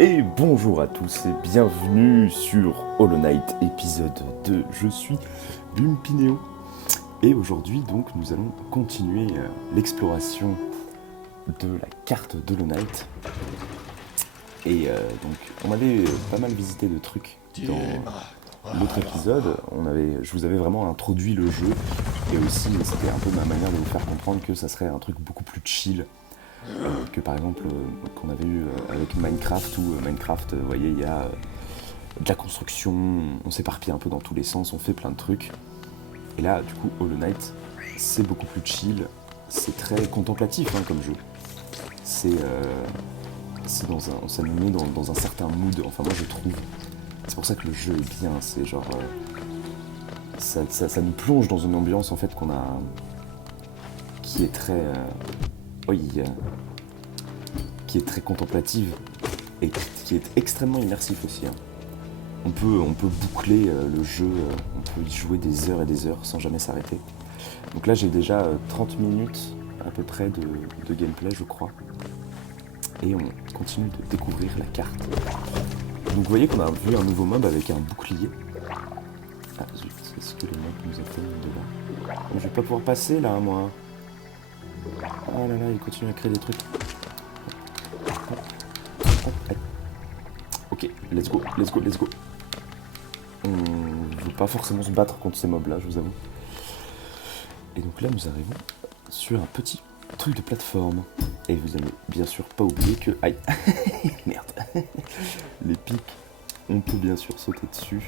Et bonjour à tous et bienvenue sur Hollow Knight épisode 2. Je suis Bumpinéo et aujourd'hui donc nous allons continuer l'exploration de la carte d'Hollow Knight. Et donc on avait pas mal visité de trucs dans l'autre épisode. Je vous avais vraiment introduit le jeu et aussi c'était un peu ma manière de vous faire comprendre que ça serait un truc beaucoup plus chill. Que par exemple qu'on avait eu avec Minecraft, où Minecraft, vous voyez, il y a de la construction, on s'éparpille un peu dans tous les sens, on fait plein de trucs. Et là, du coup, Hollow Knight, c'est beaucoup plus chill, c'est très contemplatif comme jeu. Ça nous met dans un certain mood, enfin moi je trouve. C'est pour ça que le jeu est bien, c'est genre... ça nous plonge dans une ambiance en fait qu'on a... qui est très... qui est très contemplative et qui est extrêmement immersif aussi. On peut boucler le jeu, on peut y jouer des heures et des heures sans jamais s'arrêter. Donc là j'ai déjà 30 minutes à peu près de gameplay je crois. Et on continue de découvrir la carte. Donc vous voyez qu'on a vu un nouveau mob avec un bouclier. Ah zut, est-ce que le mob nous atteignent de là? Je vais pas pouvoir passer là moi. Oh là là, il continue à créer des trucs. Ok, let's go. On ne veut pas forcément se battre contre ces mobs là, je vous avoue. Et donc là, nous arrivons sur un petit truc de plateforme. Et vous allez bien sûr pas oublier que... Aïe. Merde. Les pics, on peut bien sûr sauter dessus.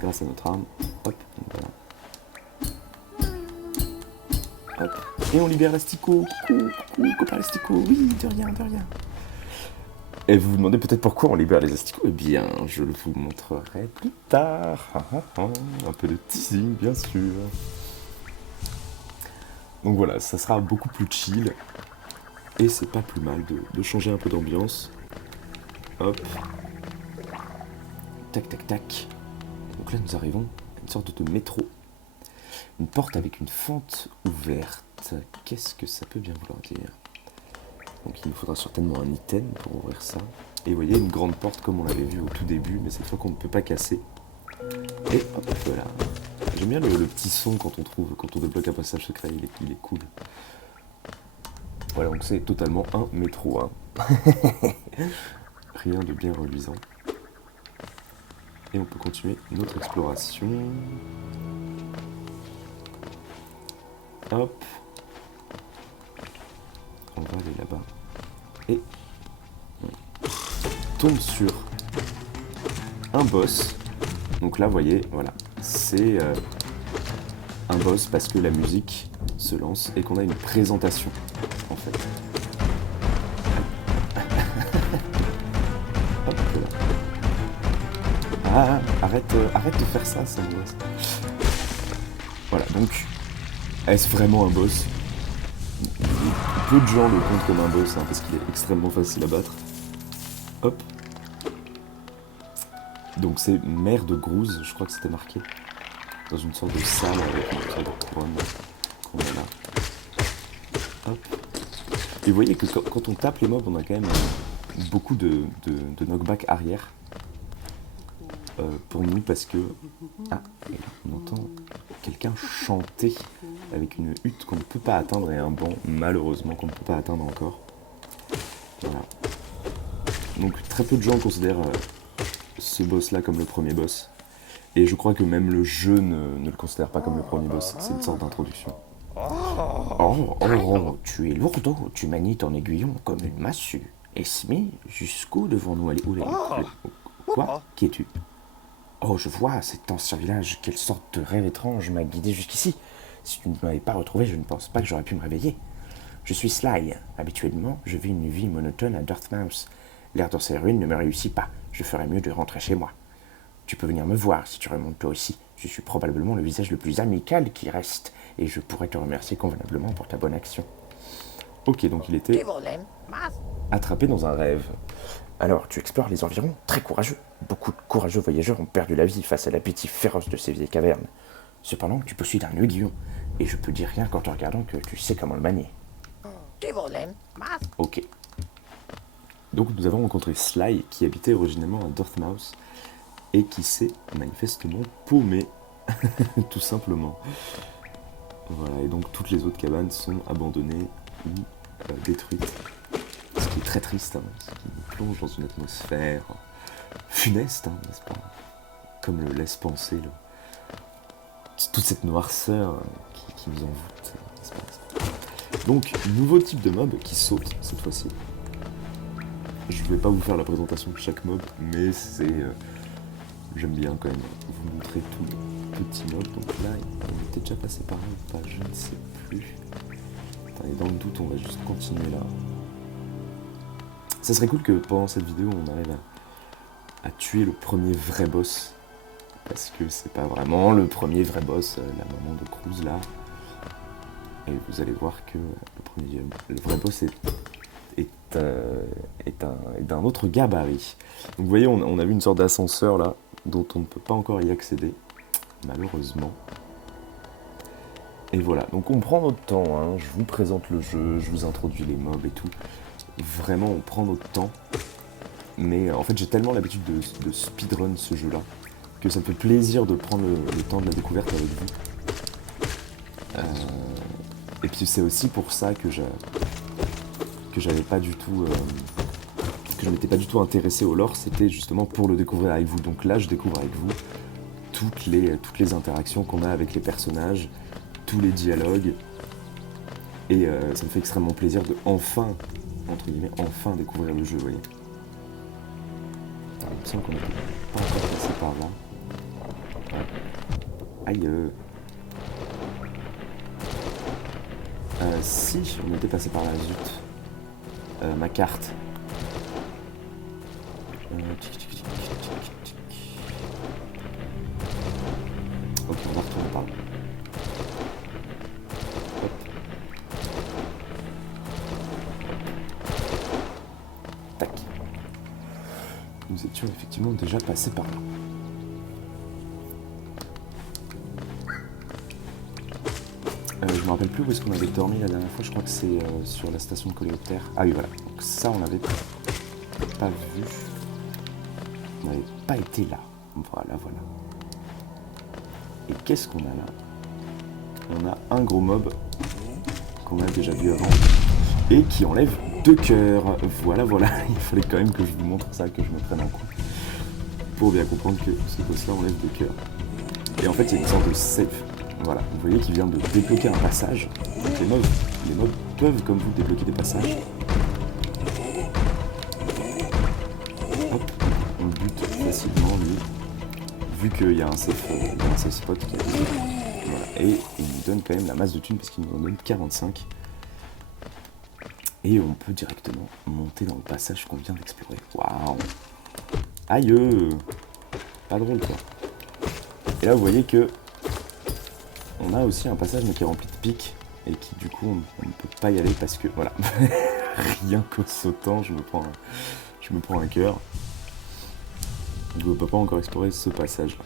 Grâce à notre arme. Hop, voilà. Hop. Et on libère l'asticot. Coucou, copain l'asticot. Oui, de rien. Et vous vous demandez peut-être pourquoi on libère les asticots. Eh bien, je le vous montrerai plus tard. Un peu de teasing, bien sûr. Donc voilà, ça sera beaucoup plus chill. Et c'est pas plus mal de changer un peu d'ambiance. Hop. Tac. Donc là, nous arrivons à une sorte de métro. Une porte avec une fente ouverte. Qu'est-ce que ça peut bien vouloir dire ? Donc il nous faudra certainement un item pour ouvrir ça. Et vous voyez, une grande porte comme on l'avait vu au tout début, mais cette fois qu'on ne peut pas casser. Et hop, voilà. J'aime bien le petit son quand on débloque un passage secret, il est cool. Voilà, donc c'est totalement un métro. Rien de bien reluisant. Et on peut continuer notre exploration. Hop. On va aller là-bas. Et on tombe sur un boss. Donc là, vous voyez, voilà. C'est un boss parce que la musique se lance et qu'on a une présentation, en fait. Hop là. Ah, arrête de faire ça m'angoisse. Voilà, donc, est-ce vraiment un boss ? Peu de gens le comptent comme un boss parce qu'il est extrêmement facile à battre. Hop. Donc c'est Mère de Grouz, je crois que c'était marqué. Dans une sorte de salle avec une sorte de couronne qu'on a là. Hop. Et vous voyez que quand on tape les mobs, on a quand même beaucoup de knockback arrière. Pour nous parce que... Ah, et là, on entend quelqu'un chanter avec une hutte qu'on ne peut pas atteindre et un banc malheureusement qu'on ne peut pas atteindre encore. Voilà. Donc très peu de gens considèrent ce boss là comme le premier boss. Et je crois que même le jeu ne le considère pas comme le premier boss, c'est une sorte d'introduction. Oh, tu es lourdeau, tu manies ton aiguillon comme une massue. Esme, jusqu'où devons-nous aller? Quoi? Qui es-tu? Oh, je vois, cet ancien village, quelle sorte de rêve étrange m'a guidé jusqu'ici. Si tu ne m'avais pas retrouvé, je ne pense pas que j'aurais pu me réveiller. Je suis Sly. Habituellement, je vis une vie monotone à Dartmouth. L'air dans ces ruines ne me réussit pas. Je ferais mieux de rentrer chez moi. Tu peux venir me voir si tu remontes toi aussi. Je suis probablement le visage le plus amical qui reste, et je pourrais te remercier convenablement pour ta bonne action. Ok, donc il était attrapé dans un rêve. Alors, tu explores les environs, très courageux. Beaucoup de courageux voyageurs ont perdu la vie face à l'appétit féroce de ces vieilles cavernes. Cependant, tu possèdes un aiguillon, et je peux dire rien qu'en te regardant que tu sais comment le manier. Ok. Donc nous avons rencontré Sly, qui habitait originellement à Dartmouth, et qui s'est manifestement paumé, tout simplement. Voilà, et donc toutes les autres cabanes sont abandonnées ou détruites. Ce qui est très triste, hein, ce qui nous plonge dans une atmosphère funeste, hein, n'est-ce pas? Comme le laisse penser toute cette noirceur qui nous envoûte, n'est-ce pas? Donc, nouveau type de mob qui saute cette fois-ci. Je vais pas vous faire la présentation de chaque mob, mais c'est... j'aime bien quand même vous montrer tout petit mob. Donc là, on était déjà passé par là ou pas, je ne sais plus. Attendez, dans le doute, on va juste continuer là. Ça serait cool que pendant cette vidéo, on arrive à tuer le premier vrai boss. Parce que c'est pas vraiment le premier vrai boss, la maman de Cruz là. Et vous allez voir que le vrai boss est d'un autre gabarit. Donc vous voyez, on a vu une sorte d'ascenseur là, dont on ne peut pas encore y accéder, malheureusement. Et voilà, donc on prend notre temps, hein. Je vous présente le jeu, je vous introduis les mobs et tout. Vraiment, on prend notre temps. Mais en fait, j'ai tellement l'habitude de speedrun ce jeu-là, que ça me fait plaisir de prendre le temps de la découverte avec vous. Et puis c'est aussi pour ça que j'avais pas du tout... que je m'étais pas du tout intéressé au lore, c'était justement pour le découvrir avec vous. Donc là, je découvre avec vous toutes les interactions qu'on a avec les personnages, tous les dialogues, et ça me fait extrêmement plaisir de enfin, entre guillemets, enfin découvrir le jeu, vous voyez. Alors, il me semble qu'on n'est pas encore passé par là. Aïe. Si, on était passé par là, zut. Ma carte. Ok, on va retourner par là. Hop. Tac. Nous étions effectivement déjà passés par là. Je me rappelle plus où est-ce qu'on avait dormi la dernière fois, je crois que c'est sur la station de coléoptère. Ah oui, voilà. Donc ça, on n'avait pas vu. On n'avait pas été là. Voilà. Et qu'est-ce qu'on a là? On a un gros mob qu'on a déjà vu avant et qui enlève 2 cœurs. Voilà. Il fallait quand même que je vous montre ça, que je me prenne en compte pour bien comprendre que ce boss-là enlève 2 cœurs. Et en fait, il y a une sorte de save. Voilà, vous voyez qu'il vient de débloquer un passage. Donc les mobs peuvent, comme vous, débloquer des passages. Hop, on le bute facilement, lui. Vu qu'il y a un safe spot qui a été. Voilà, et il nous donne quand même la masse de thunes parce qu'il nous en donne 45. Et on peut directement monter dans le passage qu'on vient d'explorer. Waouh! Aïe! Pas drôle, quoi. Et là, vous voyez que on a aussi un passage mais qui est rempli de pics et qui du coup on ne peut pas y aller parce que voilà, rien qu'au sautant je me prends un cœur. Je ne peux pas encore explorer ce passage là.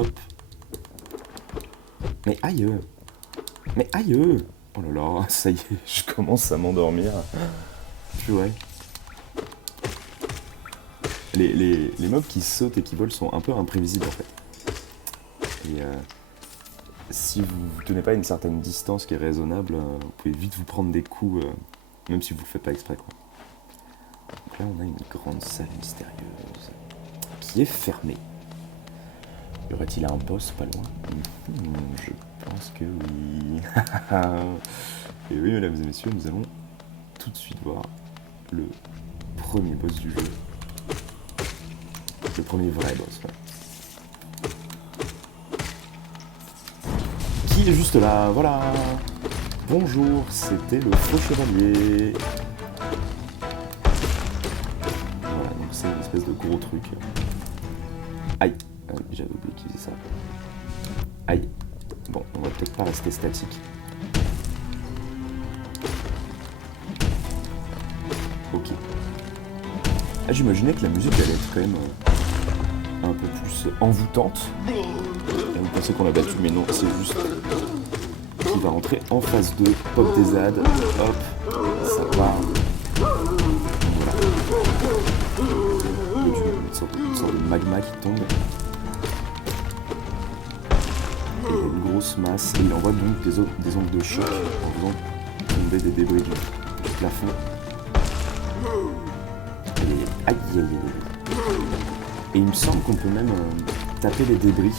Hop. Mais aïe. Oh là là, ça y est, je commence à m'endormir. Purée. Les mobs qui sautent et qui volent sont un peu imprévisibles en fait. Et si vous ne tenez pas une certaine distance qui est raisonnable, vous pouvez vite vous prendre des coups, même si vous ne le faites pas exprès, quoi. Donc là, on a une grande salle mystérieuse qui est fermée. Y aurait-il un boss pas loin? Je pense que oui. Et oui, mesdames et messieurs, nous allons tout de suite voir le premier boss du jeu. Le premier vrai boss, ouais. Qui est juste là, voilà. Bonjour, c'était le faux chevalier. Voilà, donc c'est une espèce de gros truc. Aïe, j'avais oublié qu'il faisait ça. Aïe. Bon, on va peut-être pas rester statique. Ok. Ah, j'imaginais que la musique allait être quand même un peu plus envoûtante. Vous pensez qu'on l'a battu, mais non, c'est juste qu'il va rentrer en phase 2, pop des ZAD, hop, ça part. Voilà. Il y a une sorte de magma qui tombe. Et il y a une grosse masse. Et il envoie donc des ondes de choc en faisant tomber des débris du plafond. Et aïe aïe aïe. Et il me semble qu'on peut même taper les débris.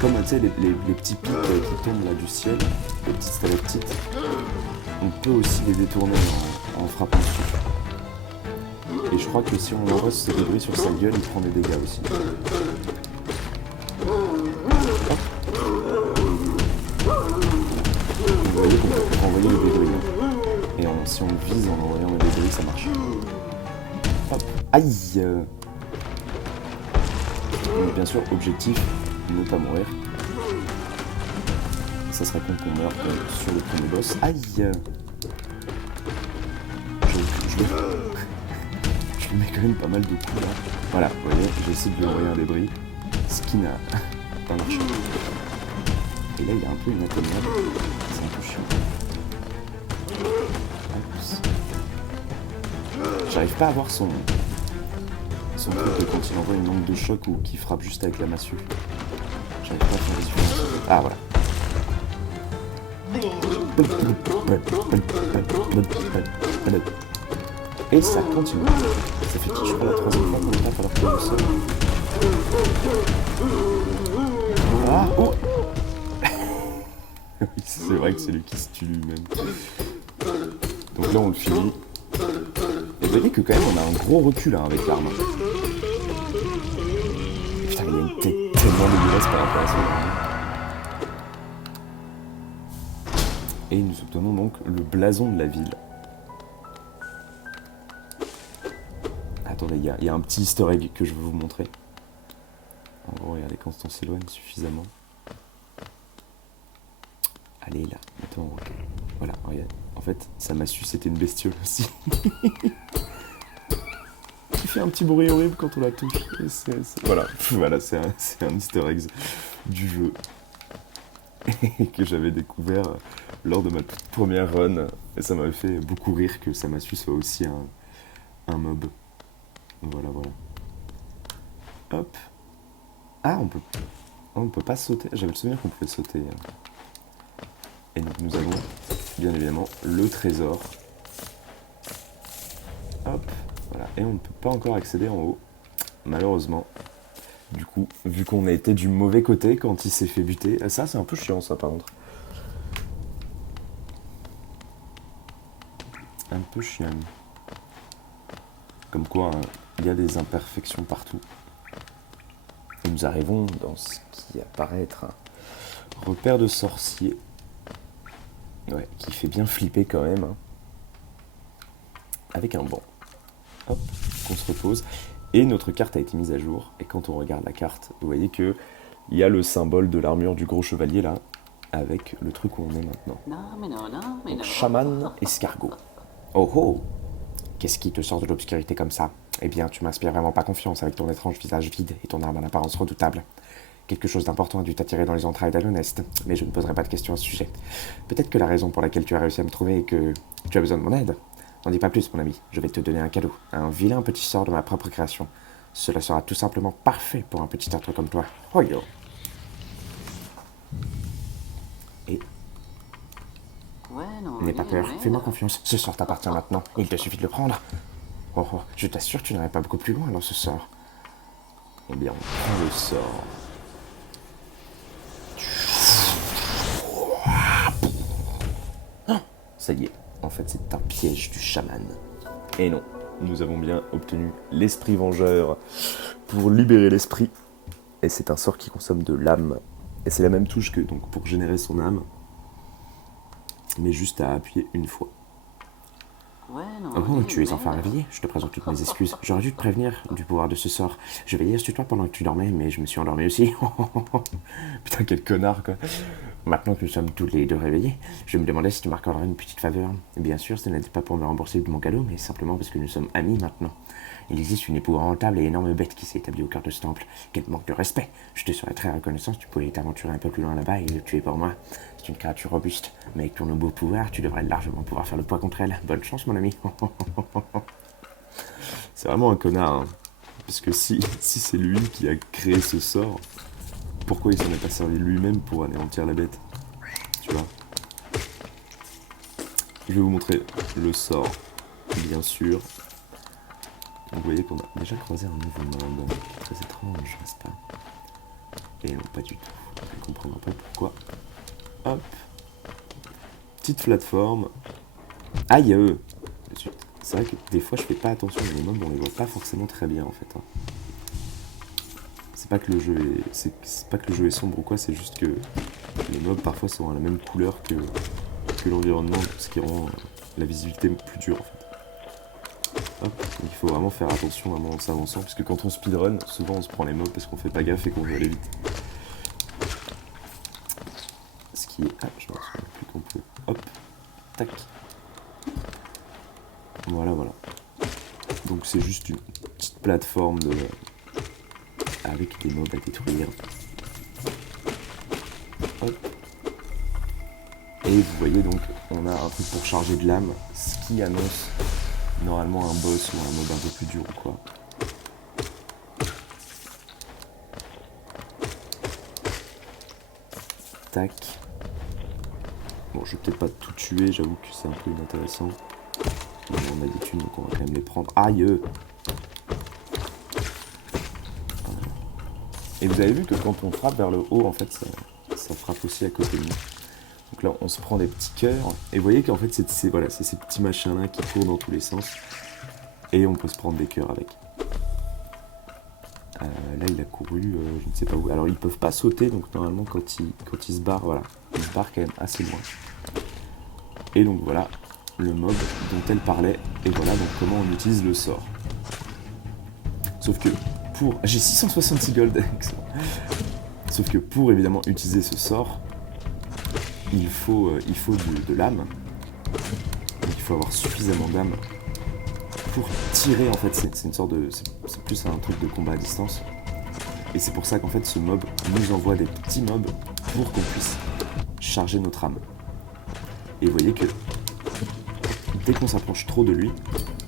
Comme tu sais, les petits pics qui tombent là du ciel, les petites stalactites. On peut aussi les détourner en frappant dessus. Et je crois que si on envoie ces débris sur sa gueule, il prend des dégâts aussi. Vous voyez qu'on peut renvoyer les débris. Et si on vise en envoyant les débris, ça marche. Hop. Aïe. Donc, bien sûr, objectif, ne pas mourir. Ça serait con qu'on meure sur le premier boss. Aïe. Je lui mets quand même pas mal de coups là. Voilà, vous voyez, j'ai essayé de lui envoyer un débris. Ce qui n'a pas marché. Et là, il est un peu inatteignable. C'est un peu chiant. J'arrive pas à voir son truc quand il envoie une onde de choc ou qu'il frappe juste avec la massue. J'arrive pas à faire les différences. Ah voilà. Et ça continue. Ça fait je crois la troisième fois qu'on tape alors qu'il est au sol. Voilà. Oh. C'est vrai que c'est lui qui se tue lui-même. Donc là on le finit. Et vous voyez que quand même on a un gros recul hein, avec l'arme. Putain, il y a une tête tellement dégueulasse par rapport à ça. Et nous obtenons donc le blason de la ville. Attendez, il y a un petit easter egg que je veux vous montrer. En gros, regardez quand on s'éloigne suffisamment. Allez là, mettons en recul. Voilà, regarde. En fait, sa massue c'était une bestiole aussi. Qui fait un petit bruit horrible quand on la touche. Voilà, c'est un easter egg du jeu. Que j'avais découvert lors de ma toute première run. Et ça m'avait fait beaucoup rire que sa massue soit aussi un mob. Voilà. Hop. Ah, on peut pas sauter. J'avais le souvenir qu'on pouvait sauter. Et donc nous avons, bien évidemment, le trésor. Hop. Voilà. Et on ne peut pas encore accéder en haut. Malheureusement. Du coup, vu qu'on a été du mauvais côté quand il s'est fait buter. Ça, c'est un peu chiant, ça, par contre. Un peu chiant. Comme quoi, il y a des imperfections partout. Et nous arrivons dans ce qui apparaît être un repère de sorcier. Ouais, qui fait bien flipper quand même. Hein. Avec un banc. Hop, qu'on se repose. Et notre carte a été mise à jour. Et quand on regarde la carte, vous voyez que il y a le symbole de l'armure du gros chevalier là, avec le truc où on est maintenant. Donc, chaman escargot. Oh oh! Qu'est-ce qui te sort de l'obscurité comme ça? Eh bien, tu m'inspires vraiment pas confiance avec ton étrange visage vide et ton arme en apparence redoutable. Quelque chose d'important a dû t'attirer dans les entrailles d'Alonest, mais je ne poserai pas de questions à ce sujet. Peut-être que la raison pour laquelle tu as réussi à me trouver est que tu as besoin de mon aide. N'en dis pas plus, mon ami. Je vais te donner un cadeau, un vilain petit sort de ma propre création. Cela sera tout simplement parfait pour un petit être comme toi. Oh yo! Et... N'aie pas peur, fais-moi confiance. Ce sort t'appartient maintenant. Il te suffit de le prendre. Oh, je t'assure que tu n'irais pas beaucoup plus loin dans ce sort. Eh bien, on prend le sort. Ça y est, en fait, c'est un piège du chaman. Et non, nous avons bien obtenu l'esprit vengeur pour libérer l'esprit. Et c'est un sort qui consomme de l'âme. Et c'est la même touche que donc pour générer son âme. Mais juste à appuyer une fois. Oh, tu es enfin réveillé. Je te présente toutes mes excuses. J'aurais dû te prévenir du pouvoir de ce sort. Je veillais sur toi pendant que tu dormais, mais je me suis endormi aussi. Putain, quel connard, quoi. Maintenant que nous sommes tous les deux réveillés, je me demandais si tu m'accorderais une petite faveur. Et bien sûr, ce n'était pas pour me rembourser de mon cadeau, mais simplement parce que nous sommes amis maintenant. Il existe une épouvantable et énorme bête qui s'est établie au cœur de ce temple. Quel manque de respect! Je te serais très reconnaissant si tu pouvais t'aventurer un peu plus loin là-bas et le tuer pour moi. C'est une créature robuste, mais avec ton beau pouvoir, tu devrais largement pouvoir faire le poids contre elle. Bonne chance, mon ami. C'est vraiment un connard, hein. Parce que si c'est lui qui a créé ce sort, pourquoi il s'en est pas servi lui-même pour anéantir la bête? Tu vois? Je vais vous montrer le sort, bien sûr. Donc vous voyez qu'on a déjà croisé un nouveau monde. Très étrange, n'est-ce pas? Et non, pas du tout. Je ne comprends pas pourquoi. Hop. Petite plateforme. Aïe! C'est vrai que des fois je fais pas attention, mais les mobs on les voit pas forcément très bien en fait, hein. C'est pas que le jeu est sombre ou quoi, c'est juste que les mobs parfois sont à la même couleur que l'environnement, ce qui rend la visibilité plus dure en fait. Hop, donc il faut vraiment faire attention vraiment en s'avançant, parce que quand on speedrun, souvent on se prend les mobs parce qu'on fait pas gaffe et qu'on veut aller vite. Ce qui est... Ah, je me souviens plus qu'on peut... Hop, tac. Voilà. Donc c'est juste une petite plateforme avec des mobs à détruire. Hop. Et vous voyez donc, on a un truc pour charger de l'âme, ce qui annonce normalement un boss ou un mob un peu plus dur ou quoi. Tac. Bon, je vais peut-être pas tout tuer, j'avoue que c'est un peu inintéressant. Mais on a des thunes, donc on va quand même les prendre. Aïe! Et vous avez vu que quand on frappe vers le haut, en fait, ça frappe aussi à côté de nous. Donc là, on se prend des petits cœurs. Et vous voyez qu'en fait, c'est ces petits machins-là qui courent dans tous les sens. Et on peut se prendre des cœurs avec. Là, il a couru, je ne sais pas où. Alors, ils peuvent pas sauter, donc normalement, quand ils se barrent, voilà. Ils se barrent quand même assez loin. Et donc, voilà, le mob dont elle parlait. Et voilà, donc, comment on utilise le sort. Sauf que, j'ai 666 gold. Sauf que pour, évidemment, utiliser ce sort, il faut de l'âme. Donc, il faut avoir suffisamment d'âme pour tirer, en fait, c'est une sorte de... C'est plus un truc de combat à distance. Et c'est pour ça qu'en fait, ce mob nous envoie des petits mobs pour qu'on puisse charger notre âme. Et vous voyez que dès qu'on s'approche trop de lui,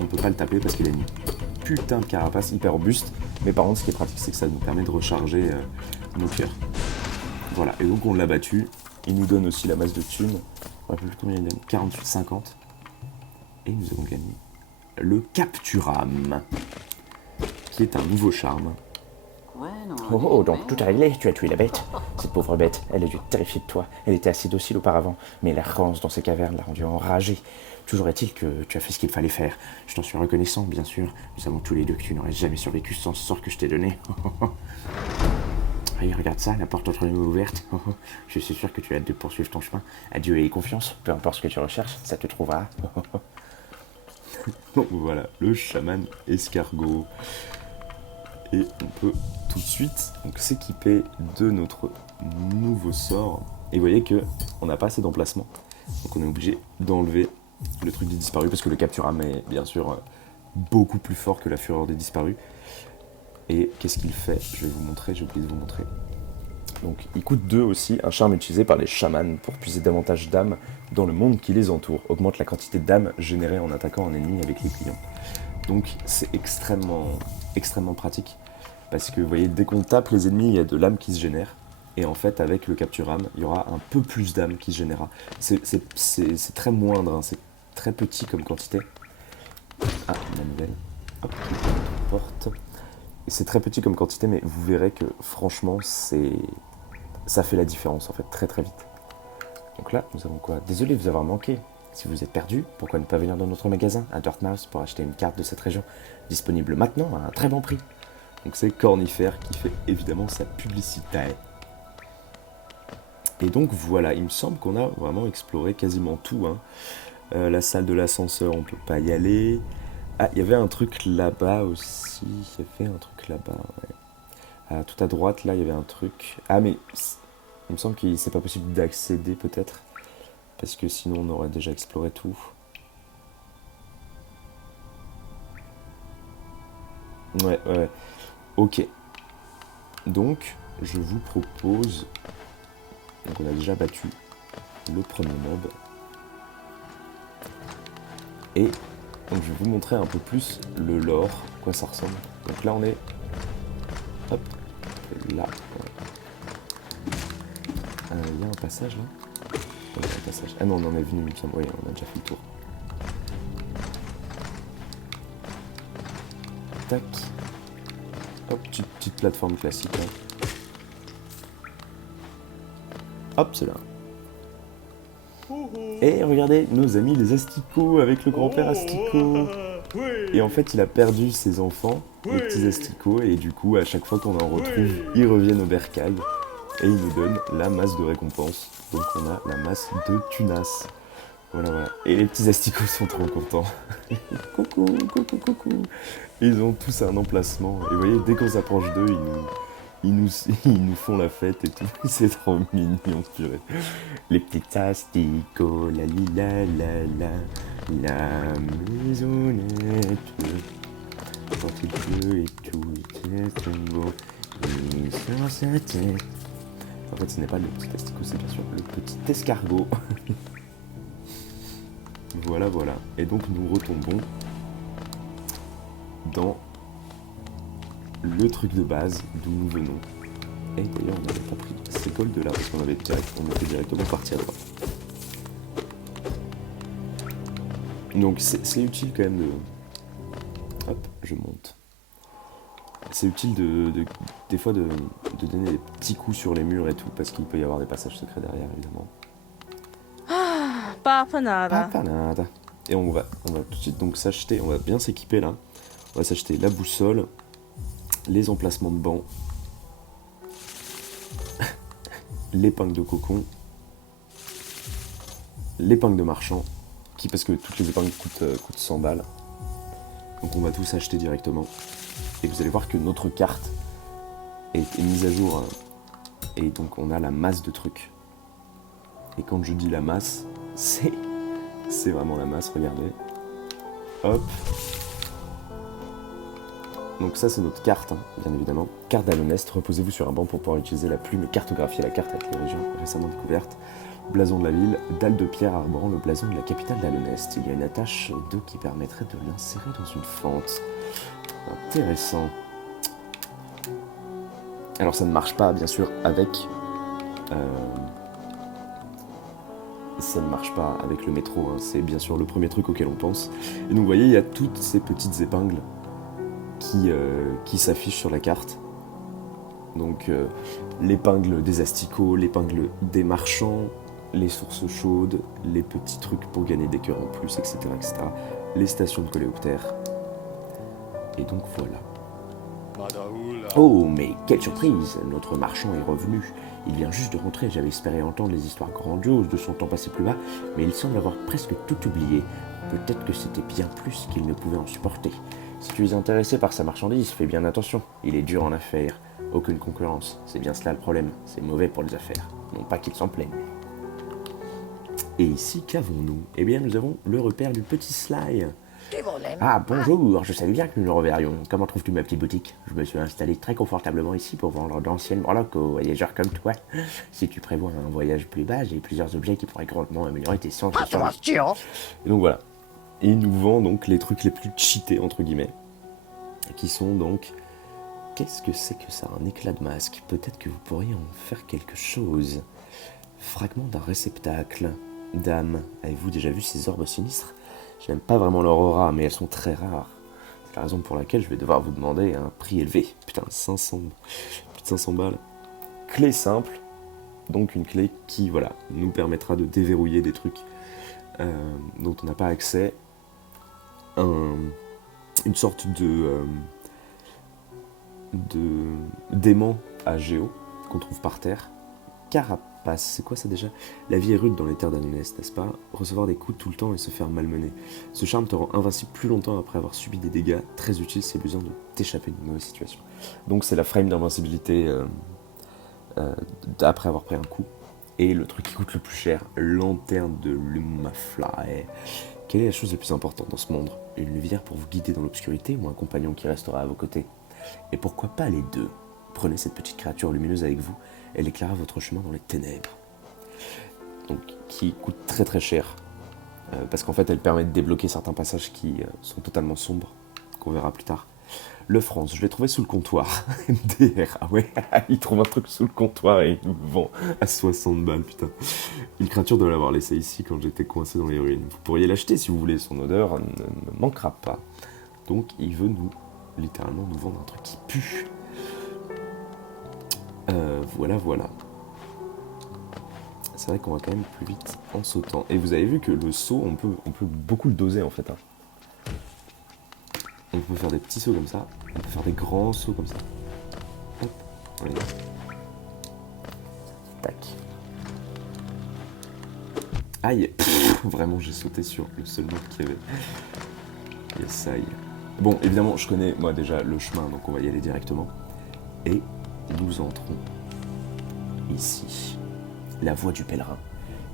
on ne peut pas le taper parce qu'il a une putain de carapace hyper robuste. Mais par contre, ce qui est pratique, c'est que ça nous permet de recharger nos cœurs. Voilà, et donc on l'a battu. Il nous donne aussi la masse de thunes. On ne rappelle plus combien il donne, 48,50. Et nous avons gagné le Capturam, qui est un nouveau charme. Oh, donc tout est réglé, tu as tué la bête. Cette pauvre bête, elle a dû être terrifiée de toi. Elle était assez docile auparavant, mais l'errance dans ces cavernes l'a rendue enragée. Toujours est-il que tu as fait ce qu'il fallait faire. Je t'en suis reconnaissant, bien sûr. Nous savons tous les deux que tu n'aurais jamais survécu sans ce sort que je t'ai donné. Oui, regarde ça, la porte entre nous est ouverte. Je suis sûr que tu as hâte de poursuivre ton chemin. Adieu et confiance, peu importe ce que tu recherches, ça te trouvera. Donc voilà, le chaman escargot. Et on peut tout de suite donc, s'équiper de notre nouveau sort. Et vous voyez qu'on n'a pas assez d'emplacement. Donc on est obligé d'enlever le truc des disparus. Parce que le Capturam est bien sûr beaucoup plus fort que la fureur des disparus. Et qu'est-ce qu'il fait? Je vais vous montrer, j'ai oublié de vous montrer. Donc il coûte 2 aussi, un charme utilisé par les chamans pour puiser davantage d'âmes dans le monde qui les entoure. Augmente la quantité d'âmes générée en attaquant un ennemi avec les clients. Donc c'est extrêmement pratique. Parce que vous voyez, dès qu'on tape les ennemis, il y a de l'âme qui se génère. Et en fait, avec le Capturam, il y aura un peu plus d'âme qui se générera. C'est très moindre, hein, c'est très petit comme quantité. Ah, ma nouvelle. Hop, porte. Et c'est très petit comme quantité, mais vous verrez que franchement, ça fait la différence en fait, très très vite. Donc là, nous avons quoi? Désolé de vous avoir manqué. Si vous êtes perdu, pourquoi ne pas venir dans notre magasin à Dartmouth pour acheter une carte de cette région, disponible maintenant à un très bon prix. Donc c'est Cornifère qui fait évidemment sa publicité. Et donc voilà, il me semble qu'on a vraiment exploré quasiment tout, hein. La salle de l'ascenseur, on peut pas y aller. Ah, il y avait un truc là-bas aussi. Il y avait un truc là-bas, ouais. Ah, tout à droite, là, il y avait un truc. Ah, mais Il me semble que c'est pas possible d'accéder peut-être. Parce que sinon on aurait déjà exploré tout. Ouais. Ok. Donc, je vous propose... Donc on a déjà battu le premier mob. Et donc je vais vous montrer un peu plus le lore, quoi ça ressemble. Donc là on est... Hop. Là. Il y a un passage là. Oh, un passage. Ah non, on en est venu, il me semble. Oui, on a déjà fait le tour. Tac. Hop, petite plateforme classique. Hein. Hop, c'est là. Et regardez, nos amis les asticots avec le grand-père asticot. Et en fait, il a perdu ses enfants, les petits asticots, et du coup, à chaque fois qu'on en retrouve, ils reviennent au bercail. Et ils nous donnent la masse de récompense. Donc on a la masse de tunas. Voilà. Et les petits asticots sont trop contents. Coucou. Ils ont tous un emplacement. Et vous voyez, dès qu'on s'approche d'eux, ils nous font la fête et tout. C'est trop mignon, purée. Les petits asticots, la maisonnette. Quand il pleut et tout, il est très beau. Il sur sa tête. En fait, ce n'est pas le petit asticot, c'est bien sûr le petit escargot. Voilà. Et donc, nous retombons dans le truc de base d'où nous venons. Et d'ailleurs, on n'avait pas pris ces gold de là parce qu'on était directement parti à droite. Donc, c'est utile quand même de... Hop, je monte. C'est utile des fois de donner des petits coups sur les murs et tout, parce qu'il peut y avoir des passages secrets derrière, évidemment. Papa nada. Et on va tout de suite donc s'acheter, on va bien s'équiper là. On va s'acheter la boussole, les emplacements de banc, l'épingle de cocon, l'épingle de marchand, parce que toutes les épingles coûtent 100 balles. Donc on va tout s'acheter directement. Et vous allez voir que notre carte est mise à jour. Et donc on a la masse de trucs. Et quand je dis la masse, c'est vraiment la masse, regardez. Hop. Donc ça c'est notre carte, hein, bien évidemment. Carte d'Alonest, reposez-vous sur un banc pour pouvoir utiliser la plume et cartographier la carte avec les régions récemment découvertes. Blason de la ville, dalle de pierre arborant le blason de la capitale d'Alonest. Il y a une attache d'eau qui permettrait de l'insérer dans une fente. Intéressant. Alors ça ne marche pas bien sûr avec... ça ne marche pas avec le métro, hein. C'est bien sûr le premier truc auquel on pense. Et donc vous voyez, il y a toutes ces petites épingles qui s'affichent sur la carte. Donc l'épingle des asticots, l'épingle des marchands, les sources chaudes, les petits trucs pour gagner des cœurs en plus, etc. Les stations de coléoptères. Et donc voilà. Oh, mais quelle surprise! Notre marchand est revenu. Il vient juste de rentrer, j'avais espéré entendre les histoires grandioses de son temps passé plus bas, mais il semble avoir presque tout oublié. Peut-être que c'était bien plus qu'il ne pouvait en supporter. Si tu es intéressé par sa marchandise, fais bien attention. Il est dur en affaires. Aucune concurrence. C'est bien cela le problème. C'est mauvais pour les affaires. Non pas qu'il s'en plaigne. Et ici, qu'avons-nous? Eh bien, nous avons le repère du petit Sly. Ah, bonjour, je savais bien que nous nous reverrions. Comment trouves-tu ma petite boutique? Je me suis installé très confortablement ici pour vendre d'anciennes breloques aux voyageurs comme toi. Si tu prévois un voyage plus bas, j'ai plusieurs objets qui pourraient grandement améliorer tes chances de survie. Et donc voilà. Et il nous vend donc les trucs les plus cheatés, entre guillemets. Qui sont donc... Qu'est-ce que c'est que ça? Un éclat de masque. Peut-être que vous pourriez en faire quelque chose. Fragment d'un réceptacle. Dame, avez-vous déjà vu ces orbes sinistres? Je n'aime pas vraiment leur aura, mais elles sont très rares. C'est la raison pour laquelle je vais devoir vous demander un prix élevé. Putain, 500 balles. Clé simple. Donc une clé qui, voilà, nous permettra de déverrouiller des trucs dont on n'a pas accès. Une sorte d'aimant à géo qu'on trouve par terre. Carapace, c'est quoi ça déjà? La vie est rude dans les terres d'Anonest, n'est-ce pas? Recevoir des coups tout le temps et se faire malmener. Ce charme te rend invincible plus longtemps après avoir subi des dégâts, très utile si besoin de t'échapper d'une mauvaise situation. Donc c'est la frame d'invincibilité après avoir pris un coup. Et le truc qui coûte le plus cher, lanterne de Lumafly. Quelle est la chose la plus importante dans ce monde? Une lumière pour vous guider dans l'obscurité ou un compagnon qui restera à vos côtés? Et pourquoi pas les deux? Prenez cette petite créature lumineuse avec vous, elle éclairera votre chemin dans les ténèbres. Donc, qui coûte très très cher. Parce qu'en fait, elle permet de débloquer certains passages qui sont totalement sombres, qu'on verra plus tard. Le France, je l'ai trouvé sous le comptoir. MDR, ah ouais, il trouve un truc sous le comptoir et il me vend à 60 balles, putain. Une créature doit l'avoir laissé ici quand j'étais coincé dans les ruines. Vous pourriez l'acheter si vous voulez, son odeur ne me manquera pas. Donc il veut littéralement nous vendre un truc qui pue. Voilà. C'est vrai qu'on va quand même plus vite en sautant. Et vous avez vu que le saut, on peut beaucoup le doser en fait. On peut faire des petits sauts comme ça, on peut faire des grands sauts comme ça. Hop, on les a. Tac. Aïe, vraiment j'ai sauté sur le seul mode qu'il y avait. Yes, aïe. Bon, évidemment, je connais moi déjà le chemin, donc on va y aller directement. Et nous entrons ici. La voie du pèlerin.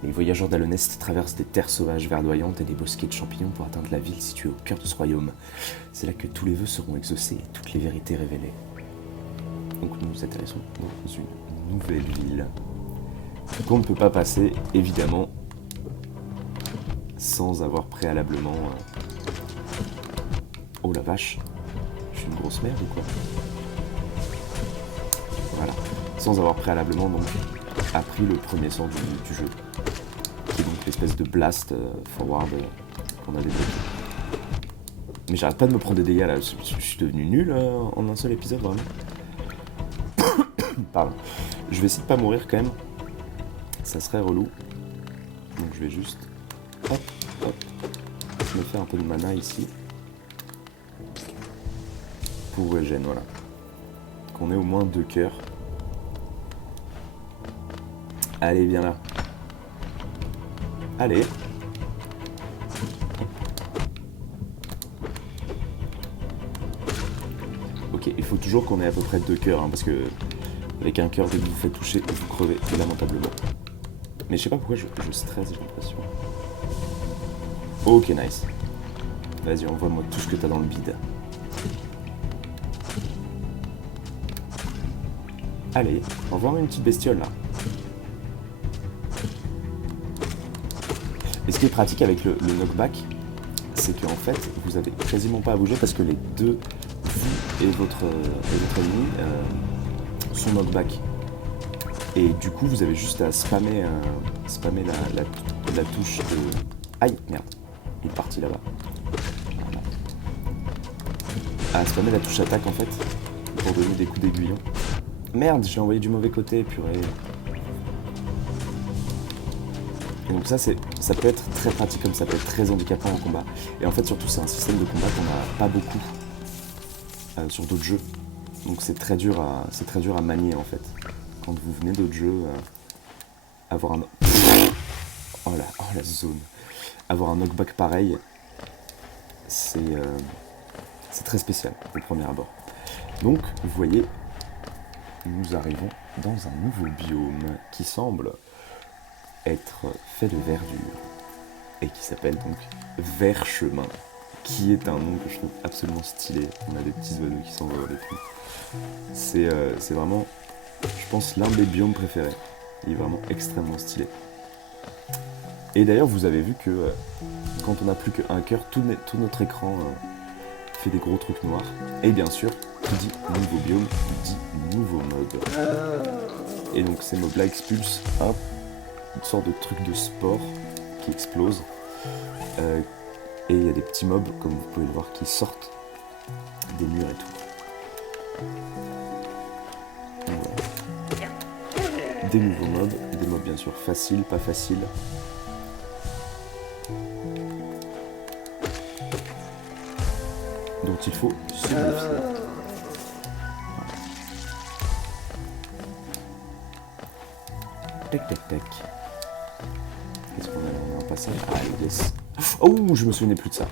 Les voyageurs d'Alonest traversent des terres sauvages verdoyantes et des bosquets de champignons pour atteindre la ville située au cœur de ce royaume. C'est là que tous les vœux seront exaucés et toutes les vérités révélées. Donc nous atterrissons dans une nouvelle ville qu'on ne peut pas passer, évidemment, sans avoir préalablement... Oh la vache, je suis une grosse merde ou quoi? Voilà, sans avoir préalablement donc appris le premier sort du jeu. Qui est donc l'espèce de blast forward qu'on a débloqué. Mais j'arrête pas de me prendre des dégâts là, je suis devenu nul en un seul épisode vraiment. Pardon. Je vais essayer de pas mourir quand même. Ça serait relou. Donc je vais juste hop, me faire un peu de mana ici. Pour Eugène, voilà. Qu'on ait au moins 2 cœurs. Allez, viens là. Allez. Ok, il faut toujours qu'on ait à peu près 2 cœurs, hein, parce que avec un cœur, dès que vous faites toucher, vous crevez lamentablement. Mais je sais pas pourquoi je stresse, j'ai l'impression. Ok, nice. Vas-y, envoie-moi tout ce que t'as dans le bide. Allez, envoie-moi une petite bestiole là. Et ce qui est pratique avec le knockback, c'est qu'en fait, vous avez quasiment pas à bouger parce que les deux, vous et votre ennemi, sont knockback. Et du coup, vous avez juste à spammer la touche de... Aïe, merde, il est parti là-bas. Voilà. À spammer la touche attaque en fait, pour donner des coups d'aiguillon. Merde, j'ai envoyé du mauvais côté, purée. Et donc ça peut être très pratique comme ça peut être très handicapant en combat. Et en fait surtout c'est un système de combat qu'on n'a pas beaucoup sur d'autres jeux. Donc c'est très dur à manier en fait. Quand vous venez d'autres jeux, avoir un... Oh la zone. Avoir un knockback pareil, c'est très spécial au premier abord. Donc vous voyez, nous arrivons dans un nouveau biome qui semble être fait de verdure et qui s'appelle donc Verchemin, qui est un nom que je trouve absolument stylé. On a des petits oiseaux qui s'envolent et tout. C'est vraiment, je pense, l'un des biomes préférés. Il est vraiment extrêmement stylé. Et d'ailleurs, vous avez vu que quand on n'a plus qu'un cœur, tout notre écran fait des gros trucs noirs. Et bien sûr, qui dit nouveau biome, dit nouveau mob. Et donc ces mobs-là expulsent une sorte de truc de sport qui explose. Et il y a des petits mobs, comme vous pouvez le voir, qui sortent des murs et tout. Voilà. Des nouveaux mobs, des mobs bien sûr faciles, pas faciles. Dont il faut se méfier. Tac tac tac. Qu'est-ce qu'on a? On a un passage. Ah yes. Oh, je me souvenais plus de ça.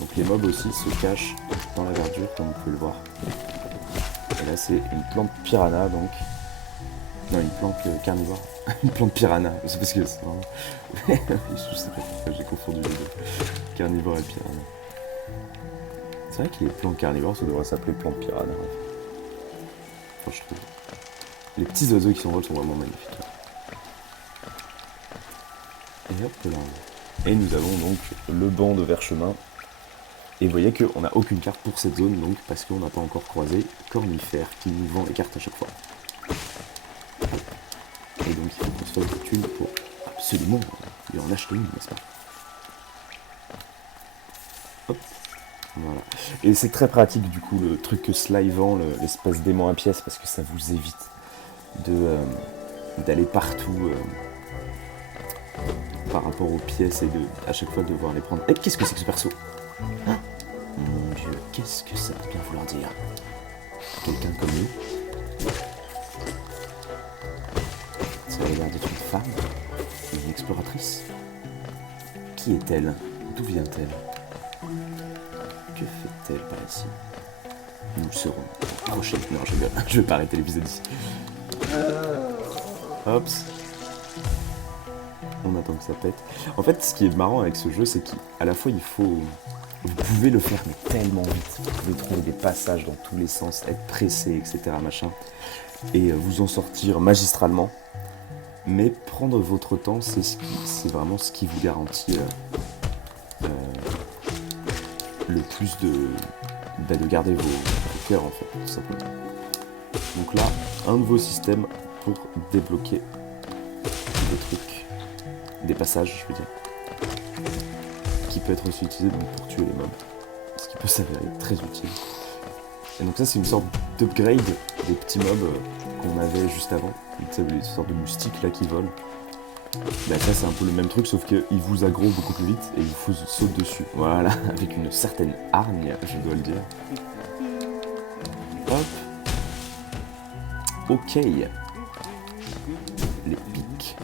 Donc les mobs aussi se cachent dans la verdure, comme vous pouvez le voir. Et là, c'est une plante piranha, donc... Non, une plante carnivore. Une plante piranha, c'est parce que c'est vraiment... je sais pas pourquoi j'ai confondu les deux. Carnivore et piranha. C'est vrai que les plantes carnivores, ça devrait s'appeler plante piranha. Enfin, je trouve. Les petits oiseaux qui s'envolent sont vraiment magnifiques. Et hop là. Et nous avons donc le banc de Verchemin. Et vous voyez qu'on n'a aucune carte pour cette zone, donc parce qu'on n'a pas encore croisé Cornifère qui nous vend les cartes à chaque fois. Et donc il faut qu'on se fasse des thunes pour absolument lui en acheter une, n'est-ce pas? Hop. Voilà. Et c'est très pratique du coup le truc que Sly vend, l'espace d'aimant à pièces, parce que ça vous évite d'aller partout par rapport aux pièces et de à chaque fois devoir les prendre. Et qu'est-ce que c'est que ce perso? Ah, mon Dieu, qu'est-ce que ça peut bien vouloir dire? Quelqu'un comme nous? Ça a l'air d'être une femme? Une exploratrice? Qui est-elle? D'où vient-elle? Que fait-elle par ici? Nous le saurons prochaine. Non, je rigole. Je vais pas arrêter l'épisode ici. Hops. On attend que ça pète. En fait, ce qui est marrant avec ce jeu, c'est qu'à la fois, il faut... Vous pouvez le faire, mais tellement vite. Vous pouvez trouver des passages dans tous les sens, être pressé, etc., machin. Et vous en sortir magistralement. Mais prendre votre temps, c'est vraiment ce qui vous garantit le plus de garder vos cœurs, en fait, tout simplement. Donc là, un nouveau système pour débloquer des trucs, des passages, je veux dire, qui peut être aussi utilisé donc, pour tuer les mobs, ce qui peut s'avérer très utile. Et donc ça, c'est une sorte d'upgrade des petits mobs qu'on avait juste avant, une sorte de moustiques là qui volent. Bah ça c'est un peu le même truc, sauf qu'il vous aggro beaucoup plus vite et il vous saute dessus. Voilà, avec une certaine hargne, je dois le dire. Hop. Ok. Les pics.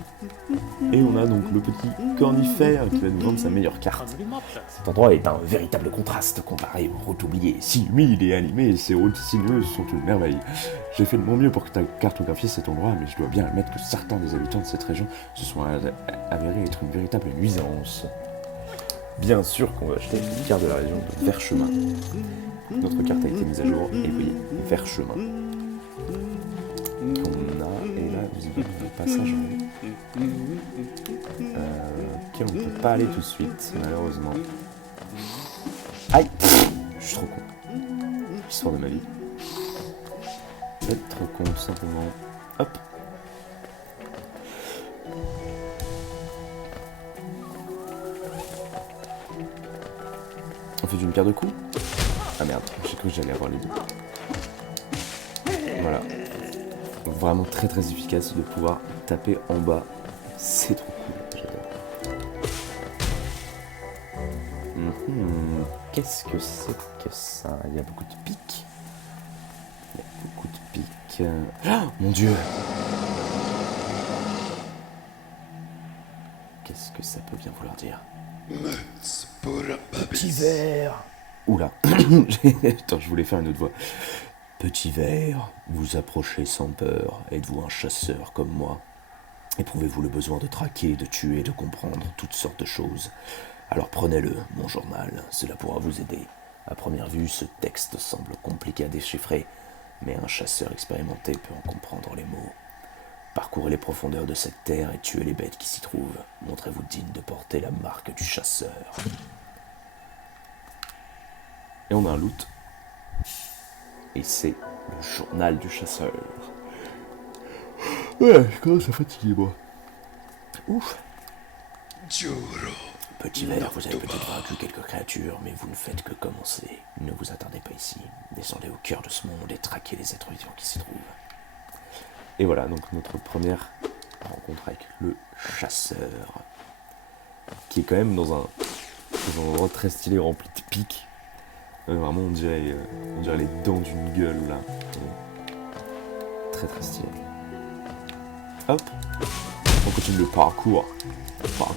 Et on a donc le petit Cornifère qui va nous vendre sa meilleure carte. Cet endroit est un véritable contraste comparé aux routes oubliées. Si humide et animé, ces routes sinueuses sont une merveille. J'ai fait de mon mieux pour cartographier cet endroit, mais je dois bien admettre que certains des habitants de cette région se sont avérés être une véritable nuisance. Bien sûr qu'on va acheter une carte de la région de Verchemin. Notre carte a été mise à jour, et vous voyez, Verchemin. Qu'on a, et là, vous avez un passage en haut. Ok, on ne peut pas aller tout de suite, malheureusement. Aïe! Je suis trop con. Histoire de ma vie. Être trop con, simplement. Hop! On fait d'une pierre deux coups? Ah merde, j'ai cru que j'allais avoir les deux. Voilà. Donc vraiment très très efficace de pouvoir taper en bas. C'est trop cool, j'adore. Qu'est-ce que c'est que ça? Il y a beaucoup de pics. Il y a beaucoup de pics. Oh, mon Dieu! Qu'est-ce que ça peut bien vouloir dire? Petit ver! Oula! Attends, je voulais faire une autre voix. Petit ver, vous approchez sans peur. Êtes-vous un chasseur comme moi? Éprouvez-vous le besoin de traquer, de tuer, de comprendre toutes sortes de choses? Alors prenez-le, mon journal, cela pourra vous aider. À première vue, ce texte semble compliqué à déchiffrer, mais un chasseur expérimenté peut en comprendre les mots. Parcourez les profondeurs de cette terre et tuez les bêtes qui s'y trouvent. Montrez-vous digne de porter la marque du chasseur. Et on a un loot. Et c'est le journal du chasseur. Ouais, je commence à fatiguer, moi. Ouf. Petit ver, vous avez peut-être vaincu quelques créatures, mais vous ne faites que commencer. Ne vous attardez pas ici. Descendez au cœur de ce monde et traquez les êtres vivants qui s'y trouvent. Et voilà, donc notre première rencontre avec le chasseur. Qui est quand même dans un endroit très stylé, rempli de pics. Vraiment, on dirait les dents d'une gueule, là. Très très stylé. Hop. On continue le parcours. Hop.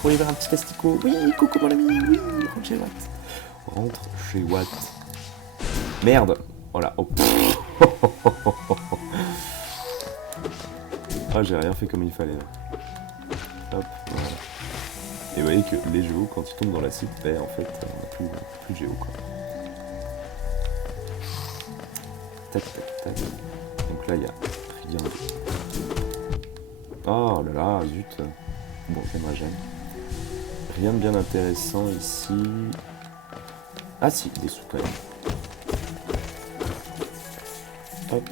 Pour aller vers un petit asticot. Oui, coucou mon ami. Oui, rentre chez Watt. Rentre chez Watt. Merde. Oh là, oh. Ah, j'ai rien fait comme il fallait. Là. Hop, voilà. Et vous voyez que les géos, quand ils tombent dans l'acide, ben, en fait, on n'a plus de géo, quoi. Tac, tac, tac. Donc là, il y a rien. Oh là là, zut. Bon, j'aimerais jamais. Rien de bien intéressant ici. Ah si, des sous quand même. Hop.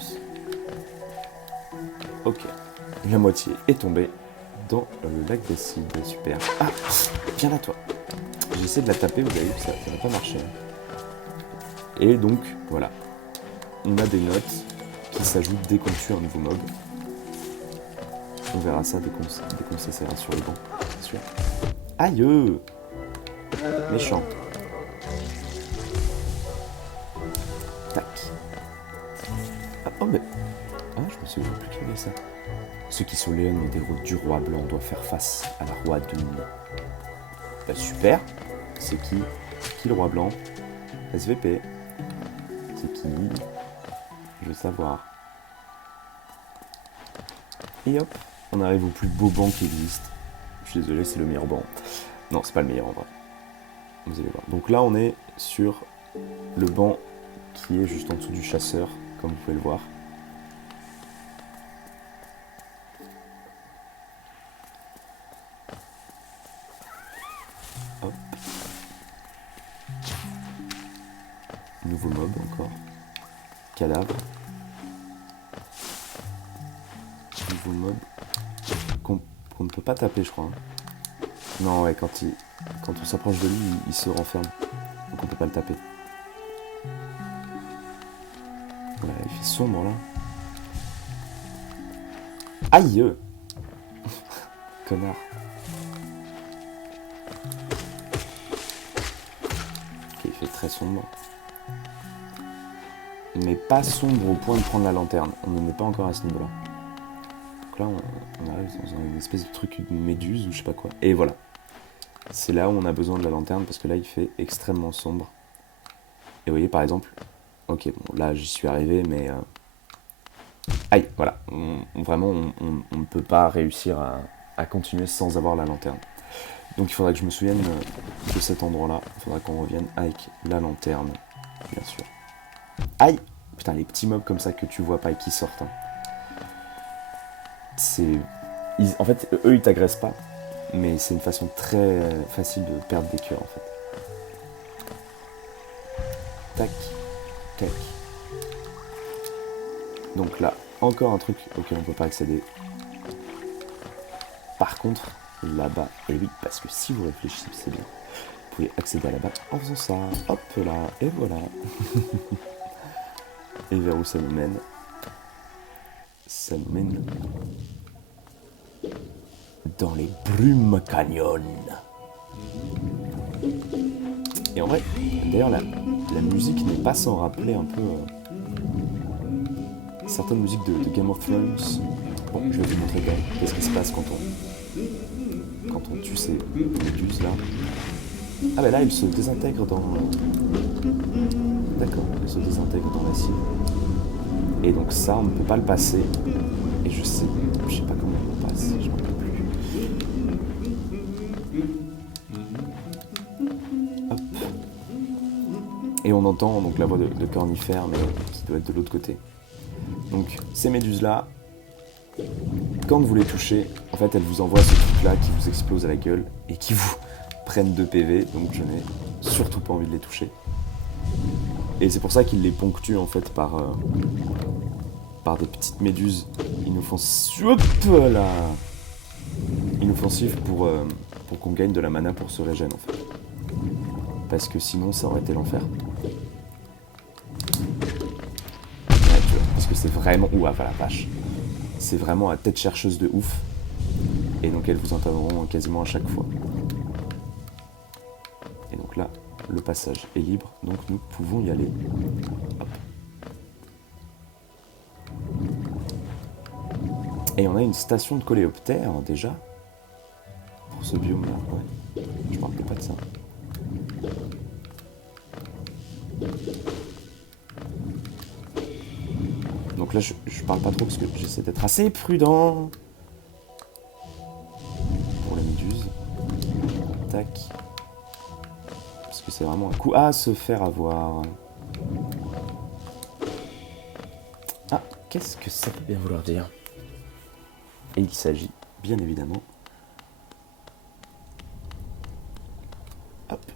Ok. La moitié est tombée dans le lac d'acide. Super. Ah, viens là toi. J'ai essayé de la taper, vous avez vu que ça n'a pas marché. Et donc, voilà. On a des notes qui s'ajoutent dès qu'on tue un nouveau mob. On verra ça dès qu'on s'essaiera sur le banc, bien sûr. Aïe! Méchant. Tac. Ah, oh mais... Ah, je me souviens plus qu'il y avait ça. Ceux qui sont léons des routes du roi blanc doivent faire face à la roi Dune. Bah super. C'est qui? Qui le roi blanc? SVP. C'est qui? Je veux savoir. Et hop, on arrive au plus beau banc qui existe. Je suis désolé, c'est le meilleur banc. Non, c'est pas le meilleur en vrai. Vous allez voir. Donc là, on est sur le banc qui est juste en dessous du chasseur, comme vous pouvez le voir. Hop. Nouveau mob encore. Cadavre. Nouveau mob. Qu'on ne peut pas taper, je crois. Hein. Non, ouais, quand on s'approche de lui, il se renferme. Donc on peut pas le taper. Voilà, il fait sombre là. Aïe. Connard. Ok, il fait très sombre. Mais pas sombre au point de prendre la lanterne. On n'en est pas encore à ce niveau-là. Donc là, on arrive dans une espèce de truc, une méduse ou je sais pas quoi. Et voilà. C'est là où on a besoin de la lanterne parce que là, il fait extrêmement sombre. Et vous voyez, par exemple... Ok, bon, là, j'y suis arrivé, mais... Aïe, voilà. Vraiment, on ne peut pas réussir à continuer sans avoir la lanterne. Donc il faudra que je me souvienne de cet endroit-là. Il faudra qu'on revienne avec la lanterne, bien sûr. Aïe! Putain, les petits mobs comme ça que tu vois pas et qui sortent. Hein. En fait, eux, ils t'agressent pas. Mais c'est une façon très facile de perdre des cœurs, en fait. Tac. Tac. Donc là, encore un truc auquel on ne peut pas accéder. Par contre, là-bas, et oui, parce que si vous réfléchissez bien, vous pouvez accéder à là-bas en faisant ça. Hop là, et voilà. Et vers où ça nous mène? Ça nous mène dans les brumes canyon. Et en vrai, d'ailleurs, la musique n'est pas sans rappeler un peu certaines musiques de Game of Thrones. Bon, je vais vous montrer quand même qu'est-ce qui se passe quand on tue ces méduses là. Ah bah là, il se désintègre dans... D'accord, il se désintègre dans l'acide. Et donc ça, on ne peut pas le passer. Et je sais pas comment on le passe, je m'en rappelle plus. Hop. Et on entend donc la voix de Cornifère, mais qui doit être de l'autre côté. Donc ces méduses-là, quand vous les touchez, en fait, elles vous envoient ce truc-là qui vous explose à la gueule et qui vous prennent 2 PV, donc je n'ai surtout pas envie de les toucher. Et c'est pour ça qu'ils les ponctuent en fait par des petites méduses inoffensives pour qu'on gagne de la mana pour se régène en fait. Parce que sinon ça aurait été l'enfer. Ouais, tu vois, parce que c'est vraiment... Ouah, la vache. C'est vraiment à tête chercheuse de ouf. Et donc elles vous entendront quasiment à chaque fois. Et donc là, le passage est libre, donc nous pouvons y aller. Hop. Et on a une station de coléoptères déjà. Pour ce biome là, ouais. Je me rappelais pas de ça. Donc là, je parle pas trop parce que j'essaie d'être assez prudent. Pour la méduse. Tac. Parce que c'est vraiment un coup à se faire avoir. Ah, qu'est-ce que ça peut bien vouloir dire? Et il s'agit, bien évidemment... Hop.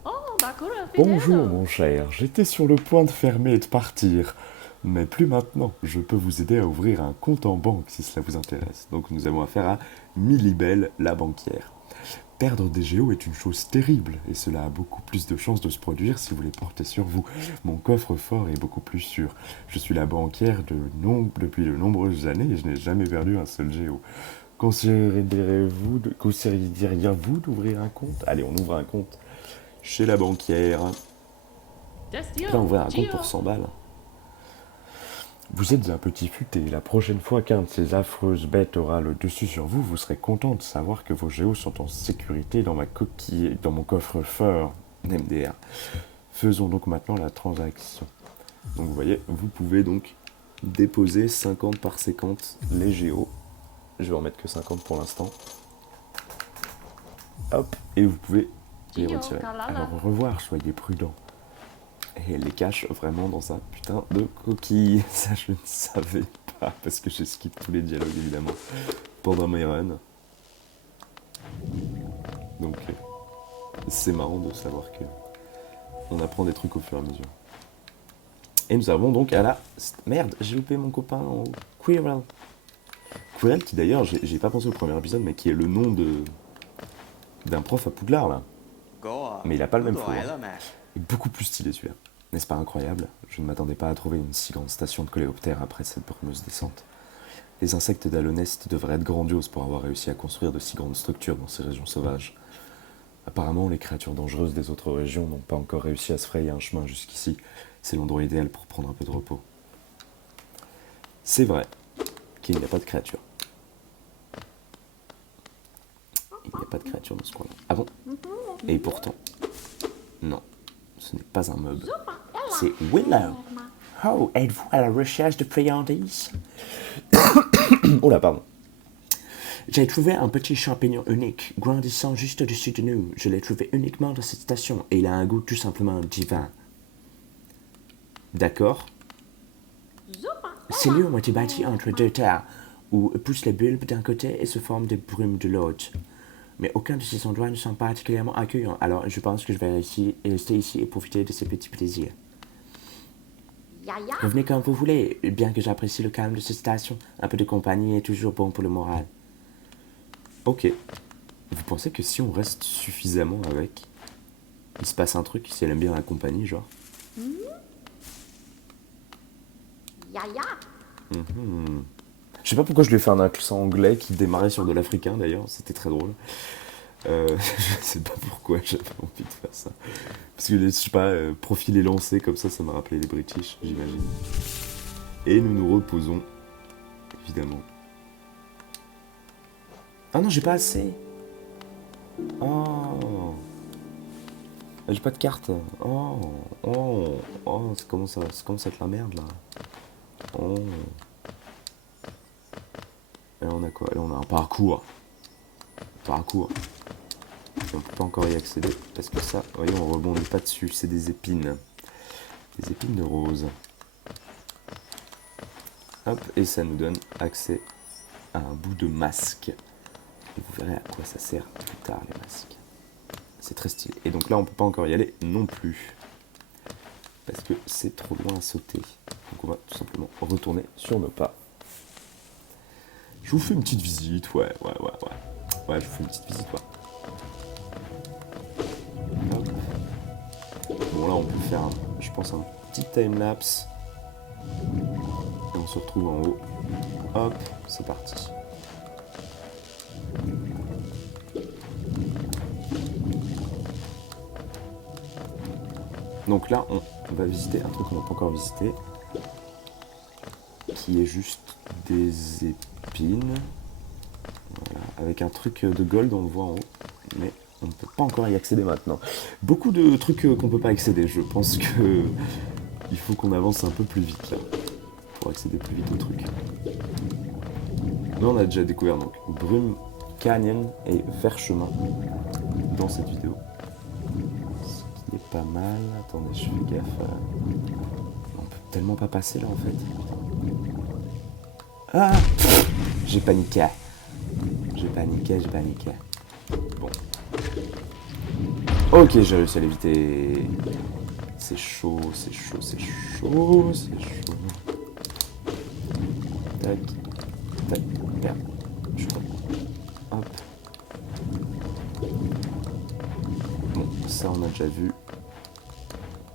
Bonjour mon cher, j'étais sur le point de fermer et de partir. Mais plus maintenant, je peux vous aider à ouvrir un compte en banque si cela vous intéresse. Donc nous avons affaire à Millibelle, la banquière. Perdre des géos est une chose terrible, et cela a beaucoup plus de chances de se produire si vous les portez sur vous. Mon coffre-fort est beaucoup plus sûr. Je suis la banquière depuis de nombreuses années et je n'ai jamais perdu un seul géo. Conseilleriez-vous d'ouvrir un compte? Allez, on ouvre un compte. Chez la banquière. Là, on ouvre un compte pour 100 balles. Vous êtes un petit futé. La prochaine fois qu'un de ces affreuses bêtes aura le dessus sur vous, vous serez content de savoir que vos géos sont en sécurité dans ma coquille, dans mon coffre-fort MDR. Faisons donc maintenant la transaction. Donc vous voyez, vous pouvez donc déposer 50 par 50 les géos. Je vais en mettre que 50 pour l'instant. Hop, et vous pouvez les retirer. Alors au revoir, soyez prudents. Et elle les cache vraiment dans sa putain de coquille. Ça, je ne savais pas, parce que j'ai skip tous les dialogues, évidemment, pendant mes runs. Donc, c'est marrant de savoir que on apprend des trucs au fur et à mesure. Et nous avons donc à la... Merde, j'ai loupé mon copain en Quirrell. Quirrell, qui d'ailleurs, j'ai pas pensé au premier épisode, mais qui est le nom d'un prof à Poudlard, là. Mais il a pas le même flow. Il est beaucoup plus stylé, celui-là. N'est-ce pas incroyable? Je ne m'attendais pas à trouver une si grande station de coléoptères après cette brumeuse descente. Les insectes d'Alonest devraient être grandioses pour avoir réussi à construire de si grandes structures dans ces régions sauvages. Apparemment, les créatures dangereuses des autres régions n'ont pas encore réussi à se frayer un chemin jusqu'ici. C'est l'endroit idéal pour prendre un peu de repos. C'est vrai qu'il n'y a pas de créatures. Il n'y a pas de créatures dans ce coin-là. Ah bon? Et pourtant, non, ce n'est pas un mob. C'est Willow. Oh, êtes-vous à la recherche de friandises? Oh là, pardon. J'ai trouvé un petit champignon unique, grandissant juste au-dessus de nous. Je l'ai trouvé uniquement dans cette station, et il a un goût tout simplement divin. D'accord. Ces lieux ont été bâtis entre deux terres, où poussent les bulbes d'un côté et se forment des brumes de l'autre. Mais aucun de ces endroits ne sont particulièrement accueillants, alors je pense que je vais rester ici et profiter de ces petits plaisirs. Revenez quand vous voulez, bien que j'apprécie le calme de cette station, un peu de compagnie est toujours bon pour le moral. Ok. Vous pensez que si on reste suffisamment avec, il se passe un truc, si elle aime bien la compagnie, genre? Je sais pas pourquoi je lui ai fait un accent anglais qui démarrait sur de l'africain d'ailleurs, c'était très drôle. Je sais pas pourquoi j'avais envie de faire ça. Parce que, je sais pas, profil élancé comme ça m'a rappelé les British, j'imagine. Et nous nous reposons, évidemment. Ah non, j'ai pas assez. Oh. J'ai pas de carte. Ça commence à être la merde là. Oh. Et là on a quoi? Là on a un parcours. Et on peut pas encore y accéder parce que ça, voyez, on rebondit pas dessus, c'est des épines. Des épines de rose. Hop, et ça nous donne accès à un bout de masque. Et vous verrez à quoi ça sert plus tard les masques. C'est très stylé. Et donc là on peut pas encore y aller non plus. Parce que c'est trop loin à sauter. Donc on va tout simplement retourner sur nos pas. Je vous fais une petite visite, ouais. Ouais, je vous fais une petite visite, ouais. Hop. Bon, là, on peut faire, je pense, un petit time-lapse. Et on se retrouve en haut. Hop, c'est parti. Donc là, on va visiter un truc qu'on n'a pas encore visité. Qui est juste des épines. Voilà, avec un truc de gold, on le voit en haut. Mais on ne peut pas encore y accéder maintenant. Beaucoup de trucs qu'on ne peut pas accéder. Je pense que il faut qu'on avance un peu plus vite là. pour accéder plus vite au truc. Mais on a déjà découvert donc Brume Canyon et Verchemin dans cette vidéo. Ce qui est pas mal. Attendez, je fais gaffe. On peut tellement pas passer là en fait. Ah, j'ai paniqué. J'ai paniqué. Bon. Ok, j'ai réussi à l'éviter. C'est chaud. Tac. Merde. Je crois. Hop. Bon, ça on a déjà vu.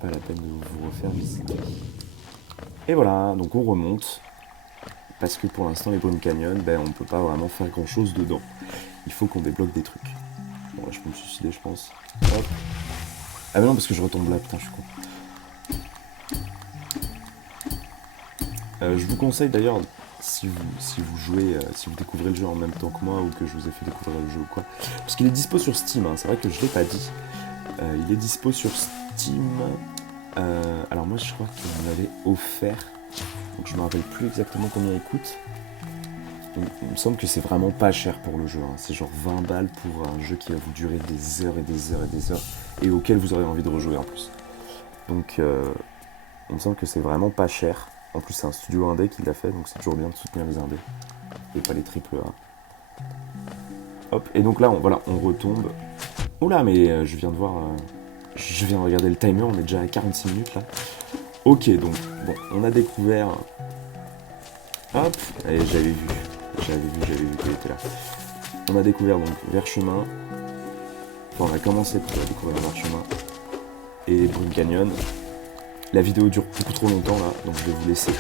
Pas la peine de vous refaire visiter. Et voilà, donc on remonte. Parce que pour l'instant, les Brume Canyon, on peut pas vraiment faire grand chose dedans. Il faut qu'on débloque des trucs. Bon, là, je peux me suicider, je pense. Hop. Ah, mais non, parce que je retombe là, putain, je suis con. Je vous conseille d'ailleurs, si vous jouez, si vous découvrez le jeu en même temps que moi, ou que je vous ai fait découvrir le jeu ou quoi. Parce qu'il est dispo sur Steam, hein, c'est vrai que je l'ai pas dit. Il est dispo sur Steam. Alors moi, je crois qu'on m'avait offert. Donc je me rappelle plus exactement combien il coûte. Il me semble que c'est vraiment pas cher pour le jeu. Hein. C'est genre 20 balles pour un jeu qui va vous durer des heures et auquel vous aurez envie de rejouer en plus. Donc il me semble que c'est vraiment pas cher. En plus c'est un studio indé qui l'a fait, donc c'est toujours bien de soutenir les indés. Et pas les triple A. Hop, et donc là on retombe. Oula, mais je viens de voir. Je viens de regarder le timer, on est déjà à 46 minutes là. Ok, donc, bon, on a découvert... Hop, et j'avais vu qu'elle était là. On a découvert donc Verchemin. Enfin, on a commencé par découvrir Verchemin. Et les Brume Canyon. La vidéo dure beaucoup trop longtemps là, donc je vais vous laisser.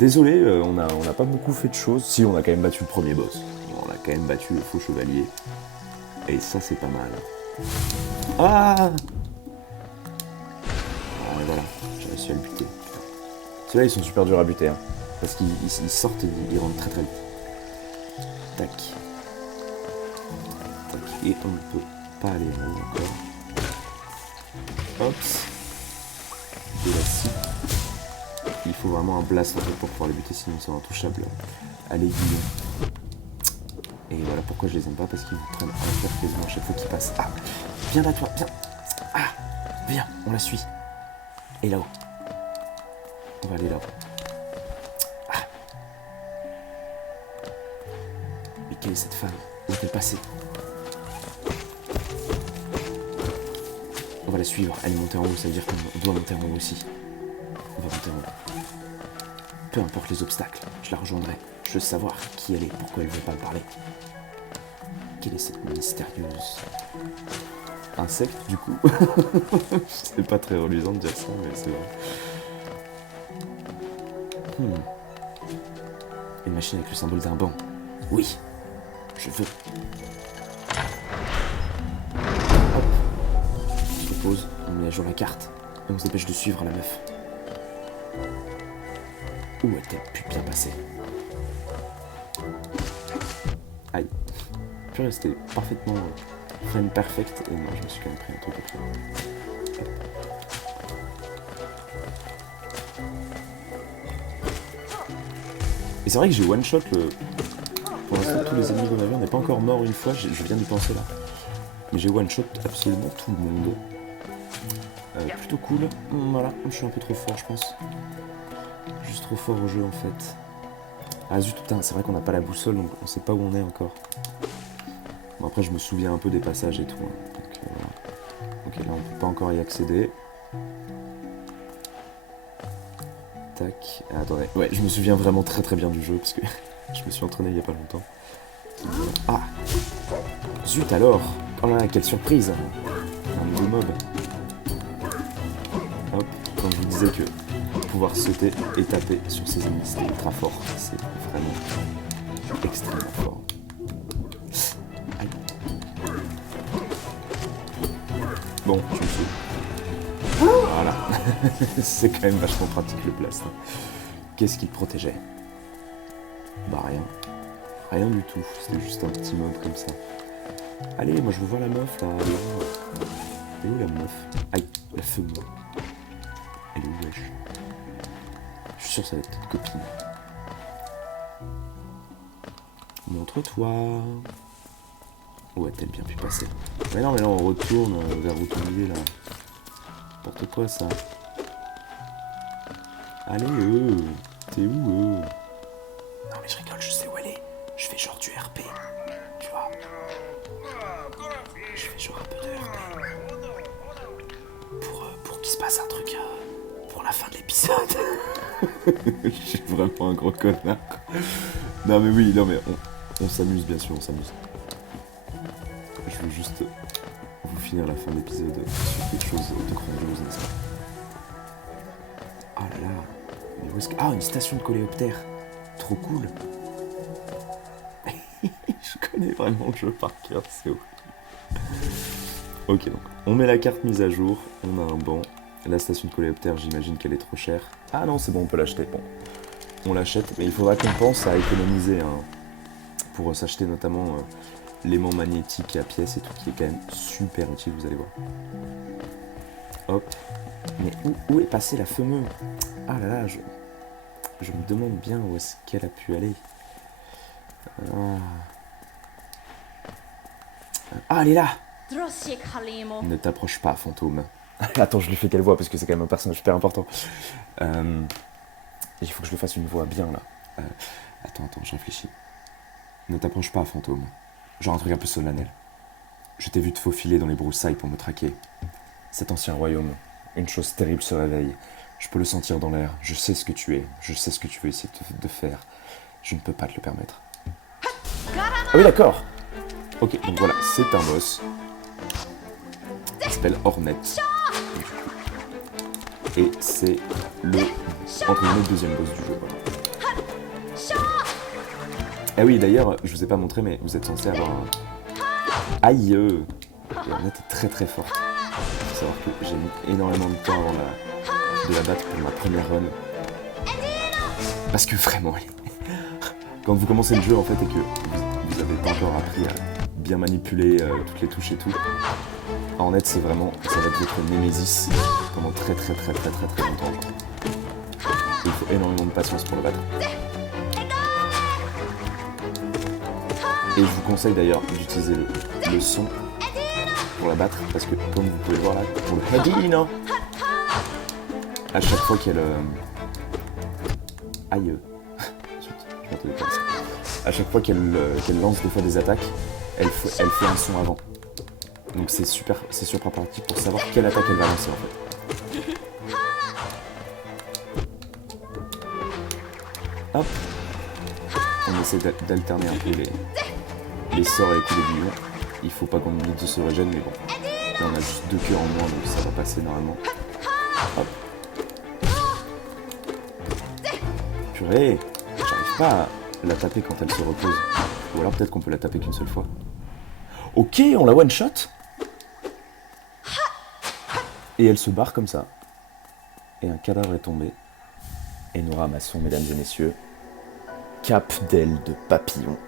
Désolé, on n'a pas beaucoup fait de choses. Si, on a quand même battu le premier boss. On a quand même battu le faux chevalier. Et ça, c'est pas mal. Ah! Et voilà, j'ai réussi à le buter. Ceux-là, ils sont super durs à buter, hein, parce qu'ils sortent et ils rentrent très très vite. Tac. Et on ne peut pas aller en haut encore. Hop. Et là, si. Il faut vraiment un blast en fait pour pouvoir les buter, sinon ils sont intouchables à l'aiguillon. Et voilà pourquoi je les aime pas, parce qu'ils vous prennent un cœur quasiment à chaque fois qu'ils passent. Ah! Viens là, toi, viens! Ah! Viens, on la suit. Et là-haut. On va aller là-haut. Ah. Mais quelle est cette femme? Où est-elle passée? On va la suivre. Elle est montée en haut, ça veut dire qu'on doit monter en haut aussi. On va monter en haut. Peu importe les obstacles, je la rejoindrai. Je veux savoir qui elle est, pourquoi elle ne veut pas me parler. Quelle est cette mystérieuse insecte, du coup? C'est pas très reluisant de dire ça, mais c'est vrai. Une machine avec le symbole d'un banc. Oui, je veux. Hop. On se repose, on met à jour la carte, et on se dépêche de suivre la meuf. Où a-t-elle pu bien passer? Aïe. Purée, c'était parfaitement frame perfect, et non, je me suis quand même pris un truc après. Et c'est vrai que j'ai one shot le... Pour l'instant, tous les ennemis de ma vie, on n'est pas encore mort une fois, je viens d'y penser là. Mais j'ai one shot absolument tout le monde. Plutôt cool. Voilà, je suis un peu trop fort, je pense. Juste trop fort au jeu en fait. Ah zut, putain, c'est vrai qu'on n'a pas la boussole, donc on sait pas où on est encore. Bon, après, je me souviens un peu des passages et tout. Hein. Donc, voilà. Ok, là, on peut pas encore y accéder. Tac. Ah, attendez. Ouais, je me souviens vraiment très très bien du jeu, parce que je me suis entraîné il y a pas longtemps. Ah! Zut alors! Oh là là, quelle surprise! Un nouveau mob. Hop, quand je vous disais que pouvoir sauter et taper sur ces ennemis, c'est ultra fort. C'est vraiment extrêmement fort. Aïe. Bon, je me suis... Voilà. C'est quand même vachement pratique le blast. Qu'est-ce qu'il protégeait? Bah rien. Rien du tout. C'était juste un petit mob comme ça. Allez, moi je veux voir la meuf là. Elle est où la meuf? Aïe, la femme. Elle est où, wesh? Je suis sûr que ça va être notre copine. Montre-toi. Où a-t-elle bien pu passer? Mais non, on retourne vers où ton billet, là. N'importe quoi, ça. Allez, t'es où, Non, mais je rigole, je sais où elle est. Je fais genre du RP. Tu vois? Je fais genre un peu de RP. Pour qu'il se passe un truc pour la fin de l'épisode. Je suis vraiment un gros connard. Non, mais oui, non, mais on s'amuse, bien sûr, on s'amuse. Je veux juste vous finir la fin de l'épisode sur quelque chose de grandiose, n'est-ce pas? Ah là là, mais où est-ce que... Ah, une station de coléoptère. Trop cool. Je connais vraiment le jeu par cœur, c'est horrible. Ok, donc on met la carte mise à jour, on a un banc. La station de coléoptère, j'imagine qu'elle est trop chère. Ah non, c'est bon, on peut l'acheter. Bon, on l'achète, mais il faudra qu'on pense à économiser pour s'acheter notamment l'aimant magnétique à pièces et tout, qui est quand même super utile, vous allez voir. Hop. Mais où est passée la fameuse? Ah là là, je me demande bien où est-ce qu'elle a pu aller. Ah, elle est là! Ne t'approche pas, fantôme. Attends, je lui fais quelle voix, parce que c'est quand même un personnage super important. Il faut que je lui fasse une voix bien, là. Attends, je réfléchis. Ne t'approche pas, fantôme. Genre un truc un peu solennel. Je t'ai vu te faufiler dans les broussailles pour me traquer. Cet ancien royaume, une chose terrible se réveille. Je peux le sentir dans l'air. Je sais ce que tu es. Je sais ce que tu veux essayer de faire. Je ne peux pas te le permettre. Ah oui, d'accord. Ok, donc voilà, c'est un boss. Il s'appelle Hornet. Et c'est le, entre guillemets, deuxième boss du jeu. Voilà. Ah oui, d'ailleurs, je vous ai pas montré, mais vous êtes censé avoir un... Aïe! Et Hornet est très très forte. Il faut savoir que j'ai mis énormément de temps avant de la battre pour ma première run. Parce que vraiment, quand vous commencez le jeu en fait et que vous avez pas encore appris à bien manipuler toutes les touches et tout, Hornet c'est vraiment, ça va être votre némésis pendant très longtemps. Il faut énormément de patience pour le battre. Et je vous conseille d'ailleurs d'utiliser le son pour la battre, parce que comme vous pouvez le voir là, pour le Hedino, à chaque fois qu'elle... Aïe. Je m'entendais pas ça. À chaque fois qu'elle lance des fois des attaques, elle fait un son avant. Donc c'est super pratique pour savoir quelle attaque elle va lancer en fait. Hop. On essaie d'alterner un peu les sorts et les coups d'aiguillon. Il faut pas qu'on oublie de se régénérer, mais bon. Là on a juste 2 cœurs en moins, donc ça va passer normalement. Hop. Purée, j'arrive pas à la taper quand elle se repose. Ou alors peut-être qu'on peut la taper qu'une seule fois. Ok, on la one shot. Et elle se barre comme ça. Et un cadavre est tombé. Et nous ramassons, mesdames et messieurs, cap d'aile de papillon.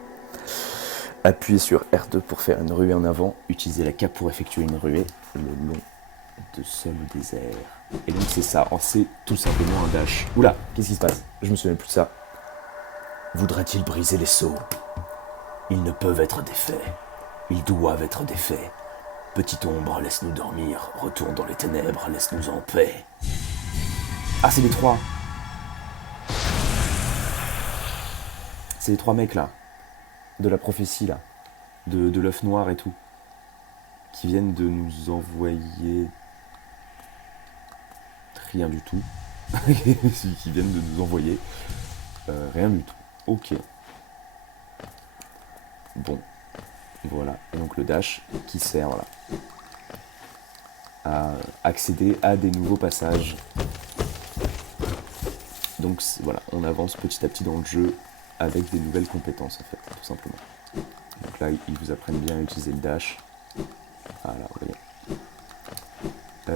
Appuyez sur R2 pour faire une ruée en avant. Utilisez la cape pour effectuer une ruée le long de sol ou désert. Et donc c'est ça, c'est tout simplement un dash. Oula, qu'est-ce qui se passe? Je me souviens plus de ça. Voudrait-il briser les sceaux? Ils ne peuvent être défaits. Ils doivent être défaits. Petite ombre, laisse-nous dormir. Retourne dans les ténèbres, laisse-nous en paix. Ah, c'est les 3. C'est les 3 mecs là. De la prophétie là. De l'œuf noir et tout. Qui viennent de nous envoyer... Rien du tout. Qui viennent de nous envoyer... rien du tout. Ok. Bon. Voilà. Et donc le dash qui sert voilà, à accéder à des nouveaux passages. Donc voilà, on avance petit à petit dans le jeu avec des nouvelles compétences en fait, tout simplement. Donc là, ils vous apprennent bien à utiliser le dash. Voilà, vous voyez.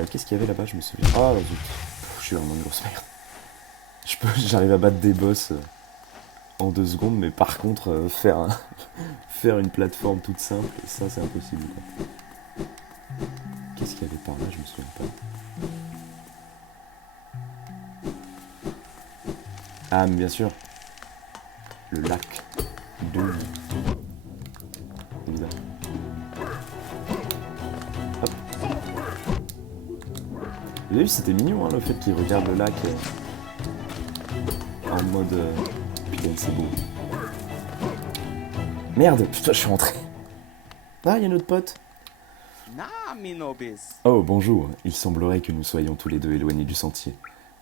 Qu'est-ce qu'il y avait là-bas? Je me souviens. Ah, zut. Je suis vraiment une grosse merde. J'arrive à battre des boss en 2 secondes, mais par contre, faire une plateforme toute simple, ça c'est impossible. Qu'est-ce qu'il y avait par là? Je me souviens pas. Ah, mais bien sûr. Le lac Doom. Évidemment. Hop. Vous avez vu, c'était mignon, hein, le fait qu'il regarde le lac en mode... putain, c'est beau. Merde, putain, je suis rentré. Ah, il y a notre pote. Oh, bonjour. Il semblerait que nous soyons tous les deux éloignés du sentier.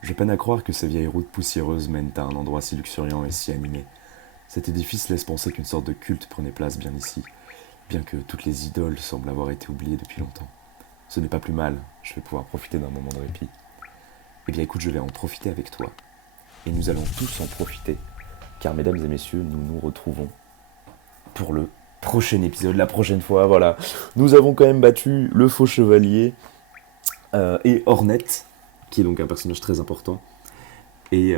Je peine à croire que ces vieilles routes poussiéreuses mènent à un endroit si luxuriant et si animé. Cet édifice laisse penser qu'une sorte de culte prenait place bien ici, bien que toutes les idoles semblent avoir été oubliées depuis longtemps. Ce n'est pas plus mal, je vais pouvoir profiter d'un moment de répit. Eh bien écoute, je vais en profiter avec toi. Et nous allons tous en profiter, car mesdames et messieurs, nous nous retrouvons pour le prochain épisode, la prochaine fois, voilà. Nous avons quand même battu le faux chevalier et Ornette, qui est donc un personnage très important, et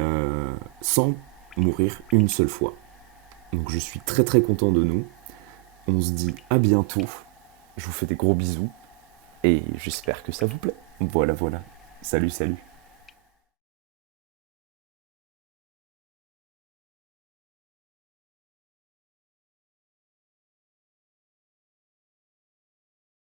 sans mourir une seule fois. Donc je suis très très content de nous. On se dit à bientôt. Je vous fais des gros bisous. Et j'espère que ça vous plaît. Voilà, voilà. Salut, salut.